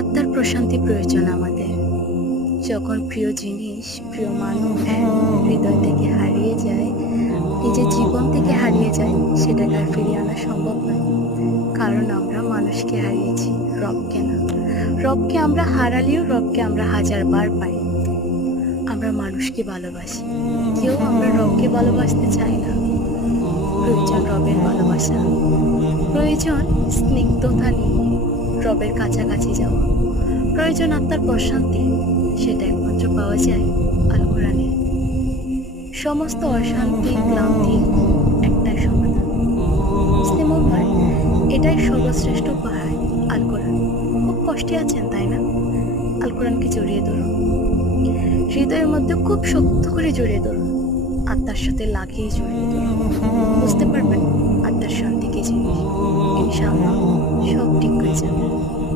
আত্মার প্রশান্তি প্রয়োজন আমাদের। যখন প্রিয় জিনিস, প্রিয় মানুষ হৃদয় থেকে হারিয়ে যায়, নিজের জীবন থেকে হারিয়ে যায়, সেটাকে আর ফিরিয়ে আনা সম্ভব নয়। কারণ আমরা মানুষকে হারিয়েছি, রবকে না। রবকে আমরা হারালেও রবকে আমরা হাজারবার পাই। আমরা মানুষকে ভালোবাসি, কেউ আমরা রবকে ভালোবাসতে চাই না। প্রয়োজন রবের ভালোবাসা, প্রয়োজন স্নিগ্ধতা নিয়ে রবের কাছাকাছি যাওয়া, প্রয়োজন আত্মার প্রশান্তি। সেটা একমাত্র পাওয়া যায় আল কোরআনে। সমস্ত অশান্তি, ক্লান্তি একটাই সমাধান। মুসলিম উম্মার এটাই সর্বশ্রেষ্ঠ উপহার, আল কোরআন। খুব কষ্টে আছেন তাই না? আল কোরআনকে জড়িয়ে ধরুন, হৃদয়ের মধ্যে খুব শক্ত করে জড়িয়ে ধরুন, আত্মার সাথে লাগিয়ে জড়িয়ে ধরুন। বুঝতে পারবেন আত্মার শান্তি কি জিনিস। ইনশাআল্লাহ সব ঠিক হয়ে যাবে।